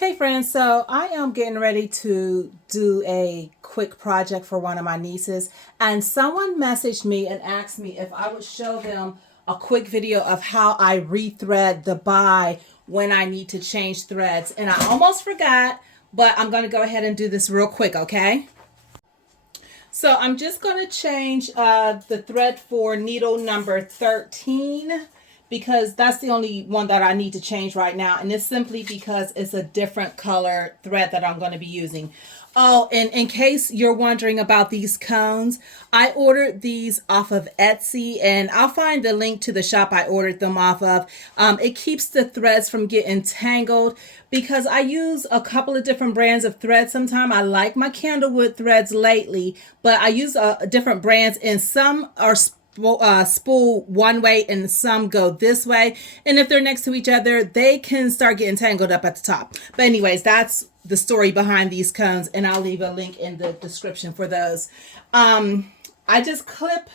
Hey friends, so I am getting ready to do a quick project for one of my nieces, and someone messaged me and asked me if I would show them a quick video of how I rethread the Bai when I need to change threads. And I almost forgot, but I'm going to go ahead and do this real quick, okay? So I'm just going to change the thread for needle number 13 because that's the only one that I need to change right now. And it's simply because it's a different color thread that I'm going to be using. Oh, and in case you're wondering about these cones, I ordered these off of Etsy, and I'll find the link to the shop I ordered them off of. It keeps the threads from getting tangled because I use a couple of different brands of thread. Sometimes I like my candlewood threads lately, but I use different brands, and some are spool one way and some go this way, and if they're next to each other they can start getting tangled up at the top. But anyways, that's the story behind these cones, and I'll leave a link in the description for those. I just clip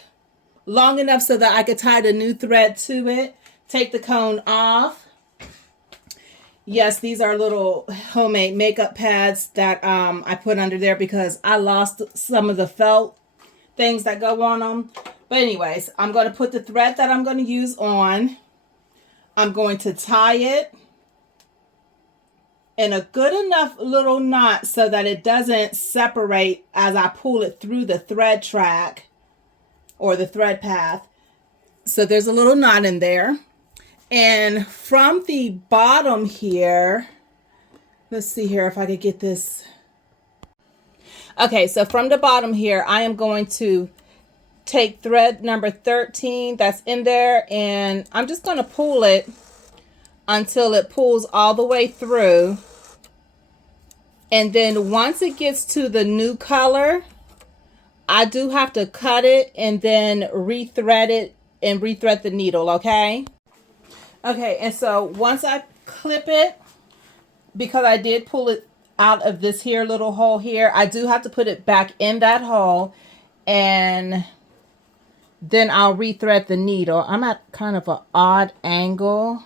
long enough so that I could tie the new thread to it, take the cone off. Yes, these are little homemade makeup pads that I put under there because I lost some of the felt things that go on them. But anyways, I'm going to put the thread that I'm going to use on. I'm going to tie it in a good enough little knot so that it doesn't separate as I pull it through the thread track or the thread path. So there's a little knot in there. And from the bottom here, let's see here if I could get this. Okay, so from the bottom here, I am going to take thread number 13 that's in there, and I'm just going to pull it until it pulls all the way through. And then once it gets to the new color, I do have to cut it and then rethread it and rethread the needle, okay? Okay, and so once I clip it, because I did pull it out of this here little hole here, I do have to put it back in that hole, and then I'll rethread the needle. I'm at kind of an odd angle,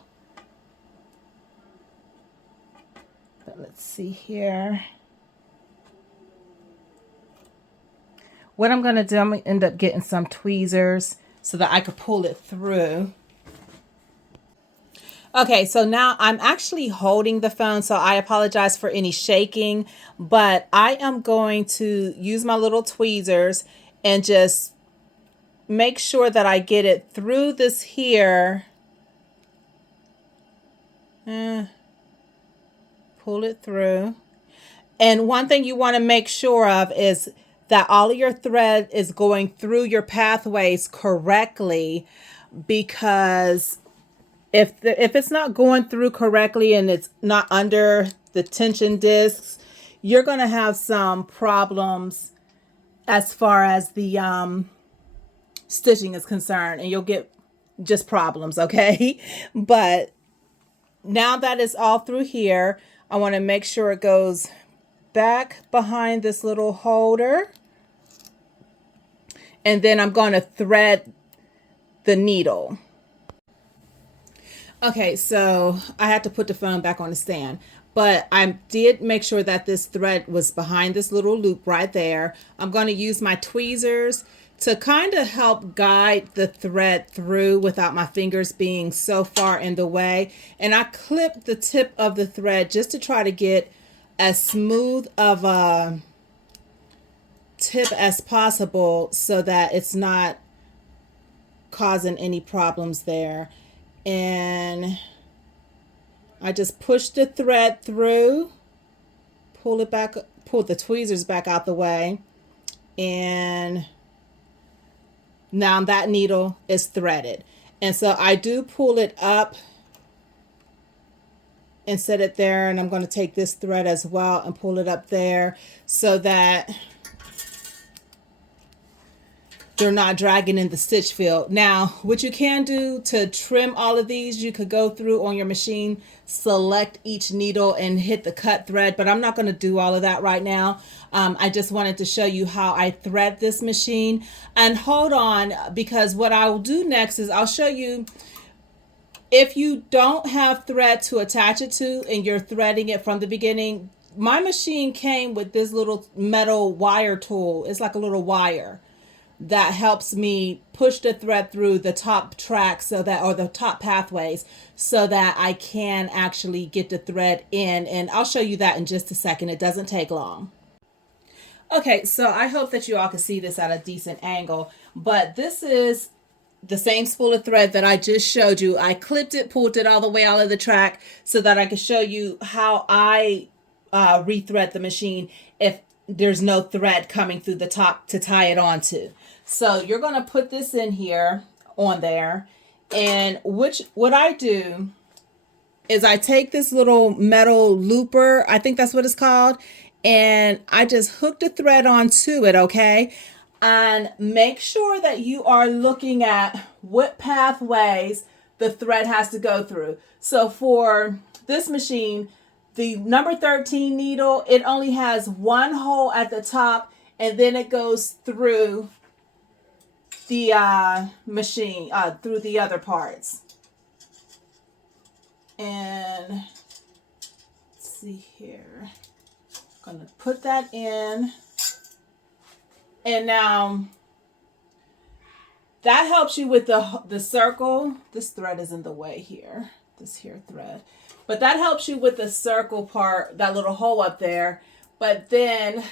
but let's see here. What I'm going to do, I'm going to end up getting some tweezers so that I could pull it through. Okay, so now I'm actually holding the phone, so I apologize for any shaking, but I am going to use my little tweezers and just make sure that I get it through this here. Pull it through. And one thing you want to make sure of is that all of your thread is going through your pathways correctly, because if it's not going through correctly and it's not under the tension discs, you're going to have some problems as far as the stitching is concerned, and you'll get just problems, okay? But now that it's all through here, I want to make sure it goes back behind this little holder, and then I'm going to thread the needle. Okay, so I had to put the phone back on the stand, but I did make sure that this thread was behind this little loop right there. I'm going to use my tweezers to kind of help guide the thread through without my fingers being so far in the way. And I clipped the tip of the thread just to try to get as smooth of a tip as possible so that it's not causing any problems there. And I just push the thread through, pull it back, pull the tweezers back out the way, and now that needle is threaded. And so I do pull it up and set it there, and I'm going to take this thread as well and pull it up there so that they're not dragging in the stitch field. Now, what you can do to trim all of these, you could go through on your machine, select each needle and hit the cut thread, but I'm not going to do all of that right now. I just wanted to show you how I thread this machine. And hold on, because what I'll do next is I'll show you If you don't have thread to attach it to and you're threading it from the beginning, my machine came with this little metal wire tool. It's like a little wire that helps me push the thread through the top tracks so that, or the top pathways, so that I can actually get the thread in. And I'll show you that in just a second. It doesn't take long. Okay, so I hope that you all can see this at a decent angle, but this is the same spool of thread that I just showed you. I clipped it, pulled it all the way out of the track so that I could show you how I rethread the machine if there's no thread coming through the top to tie it onto. So you're going to put this in here on there, and what I do is I take this little metal looper, I think that's what it's called, and I just hook the thread onto it, okay? And make sure that you are looking at what pathways the thread has to go through. So for this machine, the number 13 needle, it only has one hole at the top, and then it goes through the machine, through the other parts. And let's see here. I'm going to put that in. And now that helps you with the circle. This thread is in the way here, this here thread. But that helps you with the circle part, that little hole up there. But then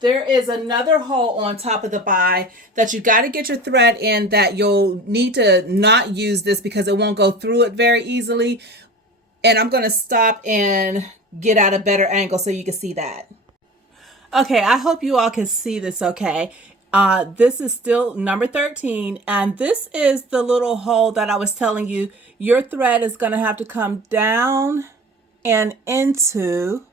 there is another hole on top of the Bai that you got to get your thread in, that you'll need to not use this because it won't go through it very easily. And I'm going to stop and get at a better angle so you can see that. Okay, I hope you all can see this okay. This is still number 13, and this is the little hole that I was telling you your thread is going to have to come down and into.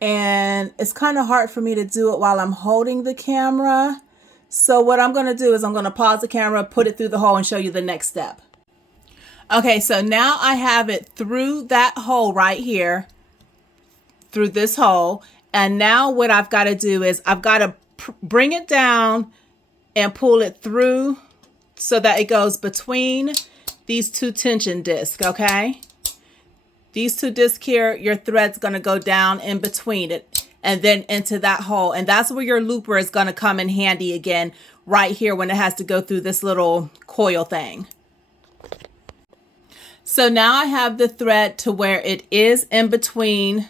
And it's kind of hard for me to do it while I'm holding the camera. So what I'm going to do is I'm going to pause the camera, put it through the hole, and show you the next step. Okay, so now I have it through that hole right here, through this hole. And now what I've got to do is I've got to bring it down and pull it through so that it goes between these two tension discs, okay? These two discs here, your thread's going to go down in between it and then into that hole. And that's where your looper is going to come in handy again, right here when it has to go through this little coil thing. So now I have the thread to where it is in between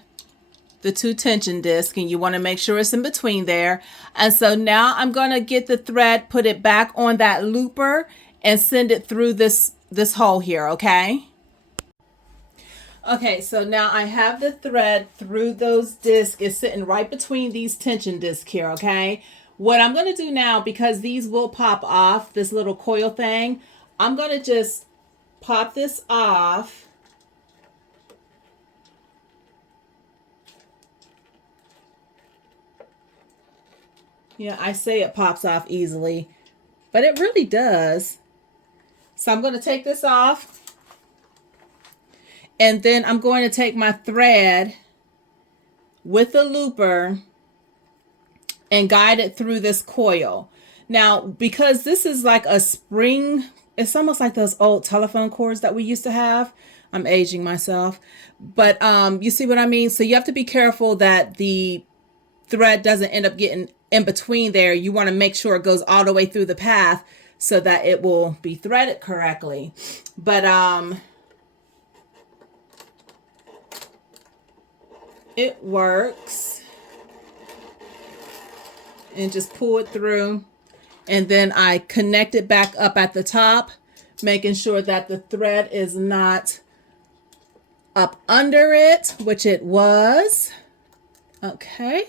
the two tension discs, and you want to make sure it's in between there. And so now I'm going to get the thread, put it back on that looper, and send it through this hole here, okay? Okay, so now I have the thread through those discs. It's sitting right between these tension discs here, okay? What I'm going to do now, because these will pop off, this little coil thing, I'm going to just pop this off. Yeah, I say it pops off easily, but it really does. So I'm going to take this off, and then I'm going to take my thread with the looper and guide it through this coil. Now, because this is like a spring, it's almost like those old telephone cords that we used to have. I'm aging myself, but you see what I mean? So you have to be careful that the thread doesn't end up getting in between there. You want to make sure it goes all the way through the path so that it will be threaded correctly. But it works. And just pull it through, and then I connect it back up at the top, making sure that the thread is not up under it, which it was. Okay.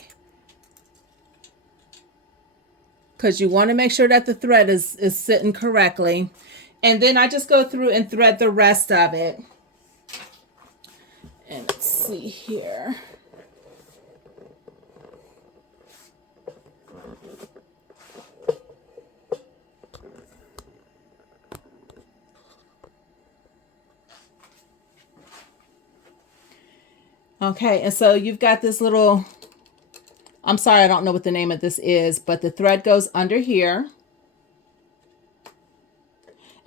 Because you want to make sure that the thread is sitting correctly. And then I just go through and thread the rest of it. And let's see here. Okay, and so you've got this little, I'm sorry, I don't know what the name of this is, but the thread goes under here.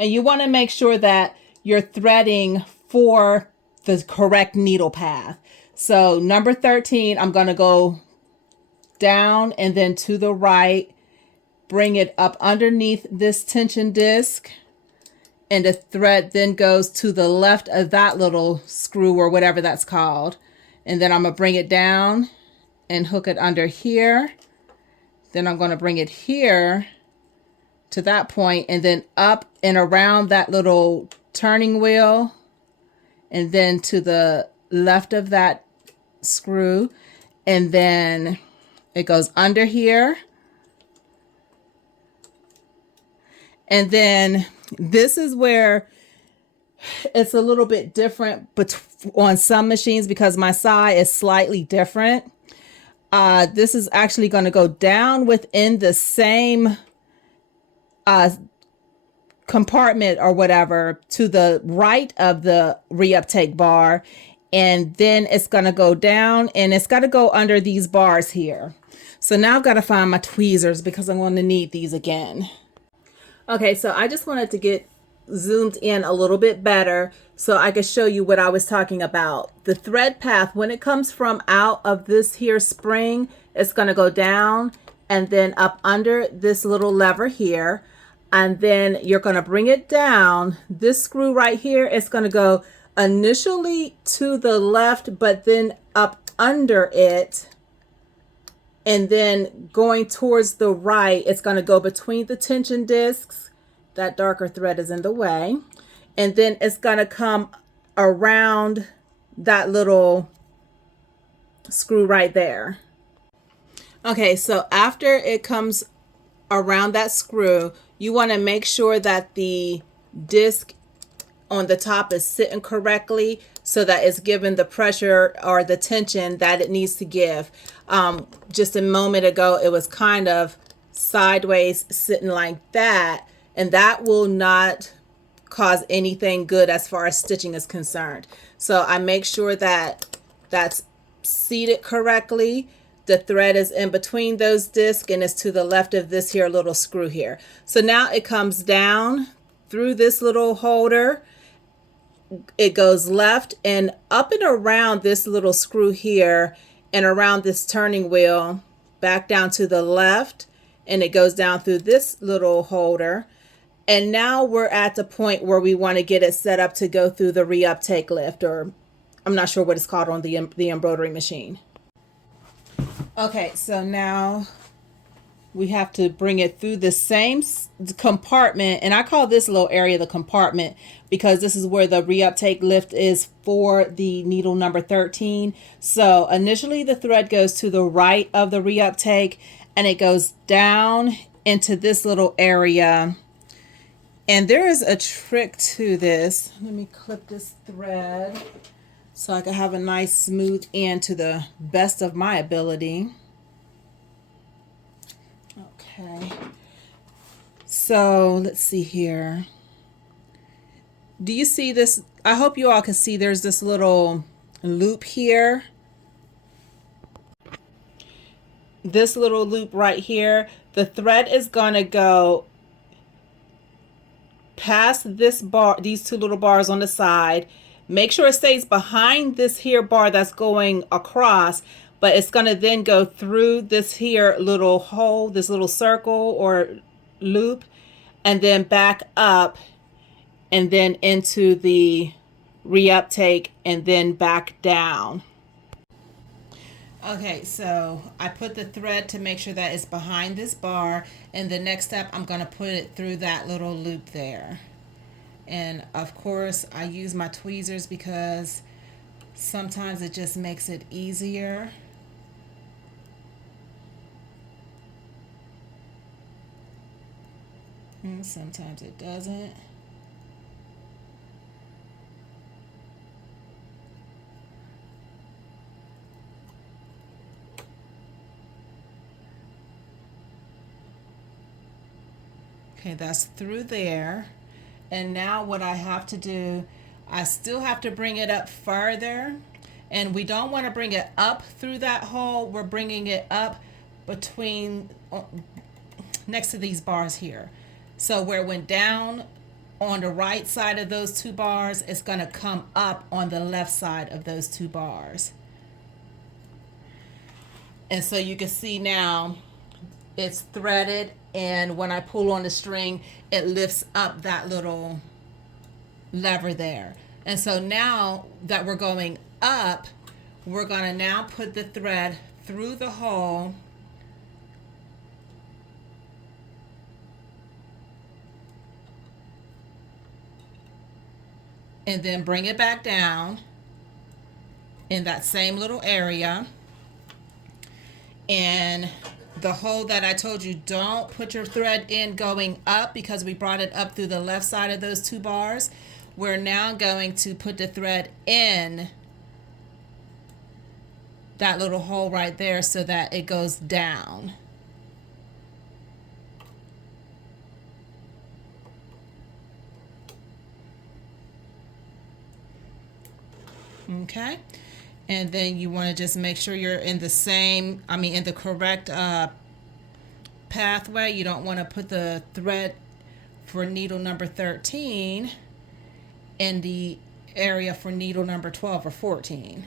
And you want to make sure that you're threading for the correct needle path. So number 13, I'm going to go down and then to the right, bring it up underneath this tension disc, and the thread then goes to the left of that little screw or whatever that's called. And then I'm going to bring it down and hook it under here. Then I'm going to bring it here to that point, and then up and around that little turning wheel, and then to the left of that screw, and then it goes under here. And then this is where it's a little bit different on some machines because my side is slightly different. This is actually going to go down within the same compartment or whatever to the right of the reuptake bar. And then it's going to go down and it's got to go under these bars here. So now I've got to find my tweezers because I'm going to need these again. Okay, so I just wanted to get zoomed in a little bit better so I could show you what I was talking about. The thread path, when it comes from out of this here spring, it's going to go down and then up under this little lever here. And then you're going to bring it down. This screw right here is going to go initially to the left, but then up under it. And then going towards the right, it's going to go between the tension discs. That darker thread is in the way. And then it's going to come around that little screw right there. Okay, so after it comes around that screw, you want to make sure that the disc on the top is sitting correctly so that it's given the pressure or the tension that it needs to give. Just a moment ago, it was kind of sideways sitting like that, and that will not cause anything good as far as stitching is concerned. So I make sure that that's seated correctly. The thread is in between those discs and it's to the left of this here little screw here. So now it comes down through this little holder. It goes left and up and around this little screw here and around this turning wheel, back down to the left, and it goes down through this little holder. And now we're at the point where we want to get it set up to go through the reuptake lift, or I'm not sure what it's called on the embroidery machine. Okay, so now we have to bring it through the same compartment, and I call this little area the compartment because this is where the reuptake lift is for the needle number 13. So initially the thread goes to the right of the reuptake and it goes down into this little area. And there is a trick to this. Let me clip this thread so I can have a nice smooth end to the best of my ability. Okay, so let's see here. Do you see this? I hope you all can see there's this little loop here. This little loop right here. The thread is going to go past this bar, these two little bars on the side. Make sure it stays behind this here bar that's going across, but it's going to then go through this here little hole, this little circle or loop, and then back up and then into the reuptake and then back down. Okay, so I put the thread to make sure that it's behind this bar, and the next step I'm going to put it through that little loop there. And of course I use my tweezers because sometimes it just makes it easier. And sometimes it doesn't. Okay, that's through there. And now what I have to do, I still have to bring it up further. And we don't want to bring it up through that hole. We're bringing it up between, next to these bars here. So where it went down on the right side of those two bars, it's going to come up on the left side of those two bars. And so you can see now it's threaded, and when I pull on the string, it lifts up that little lever there. And so now that we're going up, we're going to now put the thread through the hole and then bring it back down in that same little area. And the hole that I told you, don't put your thread in going up because we brought it up through the left side of those two bars. We're now going to put the thread in that little hole right there so that it goes down. Okay, and then you want to just make sure you're in the same, in the correct pathway. You don't want to put the thread for needle number 13 in the area for needle number 12 or 14.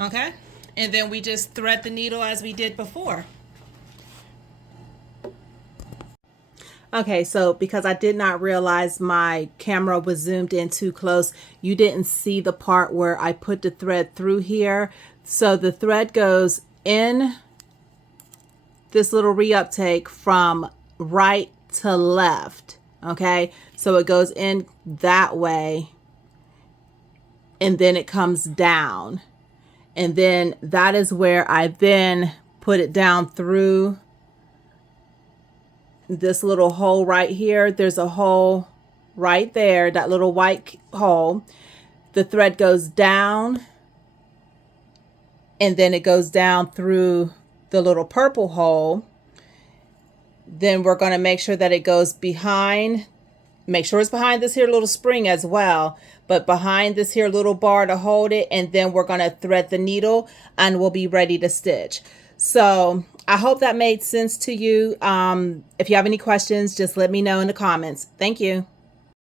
Okay, and then we just thread the needle as we did before. Okay, so because I did not realize my camera was zoomed in too close, you didn't see the part where I put the thread through here. So the thread goes in this little reuptake from right to left. Okay, so it goes in that way and then it comes down. And then that is where I then put it down through this little hole right here. There's a hole right there, that little white hole. The thread goes down and then it goes down through the little purple hole. Then we're going to make sure that it goes behind, make sure it's behind this here little spring as well, but behind this here little bar to hold it. And then we're going to thread the needle and we'll be ready to stitch. So I hope that made sense to you. If you have any questions, just let me know in the comments. Thank you.